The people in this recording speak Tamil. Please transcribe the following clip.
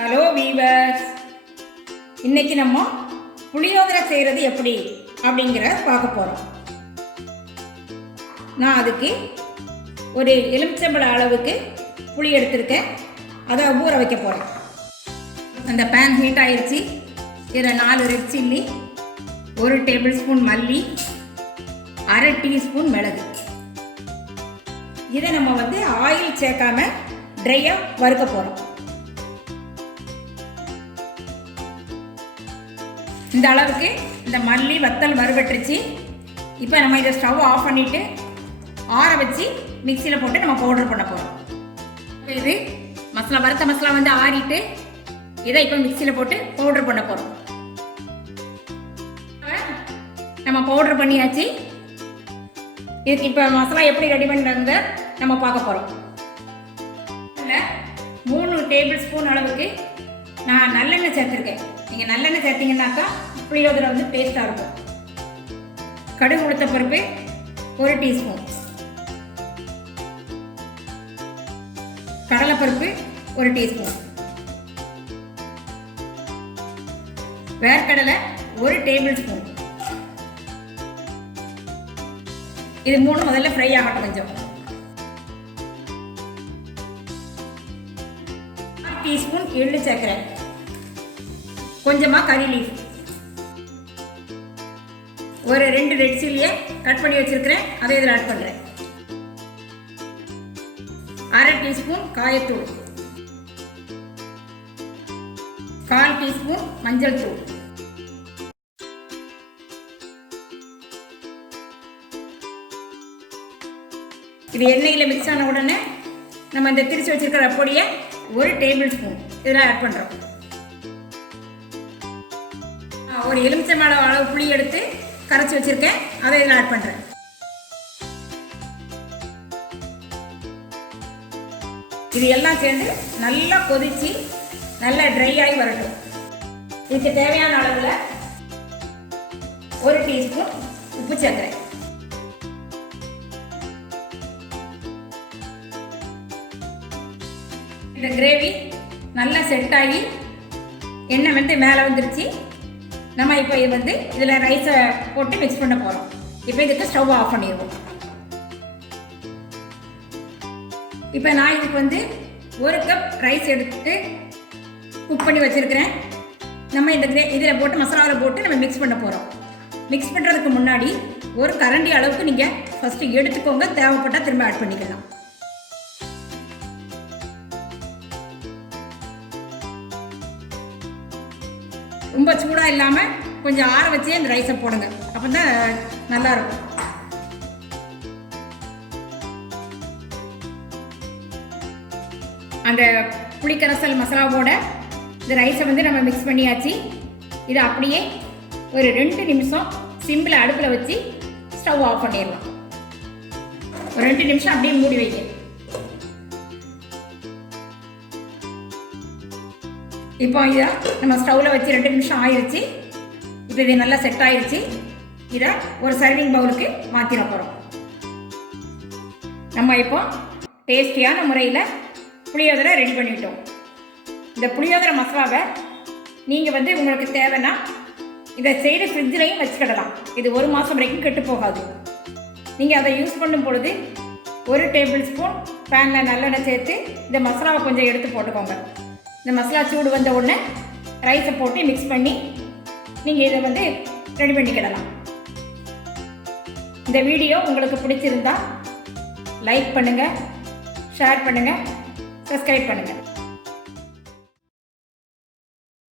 ஹலோ வீவர்ஸ், இன்னைக்கு நம்ம புளியோதரை செய்கிறது எப்படி அப்படிங்கிற பார்க்க போகிறோம். நான் அதுக்கு ஒரு எலுமிச்சம்பழ அளவுக்கு புளி எடுத்திருக்கேன். அதை ஊற வைக்க போகிறேன். அந்த பேன் ஹீட் ஆயிடுச்சு. இதில் 4 ரெட் சில்லி, 1 டேபிள் ஸ்பூன் மல்லி, அரை டீஸ்பூன் மிளகு. இதை நம்ம ஆயில் சேர்க்காம ட்ரையாக வறுக்க போகிறோம். இந்த அளவுக்கு இந்த மல்லி வத்தல் வறுபட்டுருச்சு. இப்போ நம்ம இதை ஸ்டவ் ஆஃப் பண்ணிவிட்டு ஆற வச்சு மிக்சியில் போட்டு நம்ம பவுடர் பண்ண போகிறோம். இது மசாலா வறுத்த மசாலா ஆறிட்டு இதை இப்போ மிக்சியில் போட்டு பவுடர் பண்ண போகிறோம். நம்ம பவுடர் பண்ணியாச்சு. இதுக்கு இப்போ மசாலா எப்படி ரெடி பண்ணுறத நம்ம பார்க்க போகிறோம். 3 டேபிள் ஸ்பூன் அளவுக்கு நான் நல்லெண்ணெய் சேர்த்துருக்கேன். நீங்கள் நல்லெண்ணெய் சேர்த்தீங்கன்னாக்கா புளியோதரை டேஸ்ட்டாக இருக்கும். கடுகு உளுத்த பருப்பு 1 டீஸ்பூன், கடலைப்பருப்பு 1 டீஸ்பூன், வேர்க்கடலை 1 டேபிள் ஸ்பூன். இது 3 முதல்ல ஃப்ரை ஆகட்டும். கொஞ்சம் 1 டீஸ்பூன் எள்ளு சேர்க்குறேன். கொஞ்சமாக கறி லீஃப், ஒரு 2 ரெட் சில்லியை கட் பண்ணி வச்சிருக்கிறேன். அதை இதில் ஆட் பண்ணுறேன். அரை டீஸ்பூன் காயத்தூள், 1/4 டீஸ்பூன் மஞ்சள் தூள், இது எண்ணெயில் மிக்ஸ் ஆன உடனே நம்ம இந்த திரிச்சு வச்சிருக்கிற பொடியை 1 டேபிள் ஸ்பூன் இதில் ஆட் பண்ணுறோம். ஒரு எலுமிச்சம்பழ அளவு புளி எடுத்து கரைச்சி வச்சிருக்கேன். அதை இதில் ஆட் பண்ணுறேன். இது எல்லாம் சேர்ந்து நல்லா கொதிச்சு நல்லா ட்ரை ஆகி வரட்டும். இதுக்கு தேவையான அளவில் 1 டீஸ்பூன் உப்பு சேர்க்குறேன். இந்த கிரேவி நல்லா செட் ஆகி எண்ணெய் மேலே வந்துருச்சு. நம்ம இப்போ இது இதில் ரைஸை போட்டு மிக்ஸ் பண்ண போகிறோம். இப்போ இதுக்கு ஸ்டவ் ஆஃப் பண்ணிடுவோம். இப்போ நான் இதுக்கு 1 கப் ரைஸ் எடுத்து குக் பண்ணி வச்சுருக்கிறேன். நம்ம இந்த இதில் போட்டு மசாலாவில் போட்டு நம்ம மிக்ஸ் பண்ண போகிறோம். மிக்ஸ் பண்ணுறதுக்கு முன்னாடி 1 கரண்டி அளவுக்கு நீங்கள் ஃபஸ்ட்டு எடுத்துக்கோங்க. தேவைப்பட்டால் திரும்ப ஆட் பண்ணிக்கலாம். ரொம்ப சூடாக இல்லாமல் கொஞ்சம் ஆற வச்சே இந்த ரைஸை போடுங்க. அப்போ தான் நல்லாயிருக்கும். அந்த புளிக்கரைசல் மசாலாவோட இந்த ரைஸை நம்ம மிக்ஸ் பண்ணியாச்சு. இதை அப்படியே ஒரு 2 நிமிஷம் சிம்பிள் அடுப்பில் வச்சு ஸ்டவ் ஆஃப் பண்ணிடலாம். ஒரு 2 நிமிஷம் அப்படியே மூடி வைக்க. இப்போ இதை நம்ம ஸ்டவ்வில் வச்சு 2 நிமிஷம் ஆயிடுச்சு. இப்போ இது நல்லா செட் ஆயிடுச்சு. இதை ஒரு சர்விங் பவுலுக்கு மாற்றிட போகிறோம். நம்ம இப்போ டேஸ்டியான முறையில் புளியோதரை ரெடி பண்ணிட்டோம். இந்த புளியோதரை மசாலாவை நீங்கள் உங்களுக்கு தேவைன்னா இதை செய்து ஃப்ரிட்ஜிலையும் வச்சுக்கிடலாம். இது 1 மாதம் வரைக்கும் கெட்டு போகாது. நீங்கள் அதை யூஸ் பண்ணும் பொழுது 1 டேபிள் ஸ்பூன் பேனில் நல்லெண்ணெய் சேர்த்து இந்த மசாலாவை கொஞ்சம் எடுத்து போட்டுக்கோங்க. இந்த மசாலா சூடு வந்த உடனே ரைஸை போட்டு மிக்ஸ் பண்ணி நீங்கள் இதை ரெடி பண்ணிக்கிடலாம். இந்த வீடியோ உங்களுக்கு பிடிச்சிருந்தா லைக் பண்ணுங்கள், ஷேர் பண்ணுங்கள், சப்ஸ்கிரைப் பண்ணுங்கள்.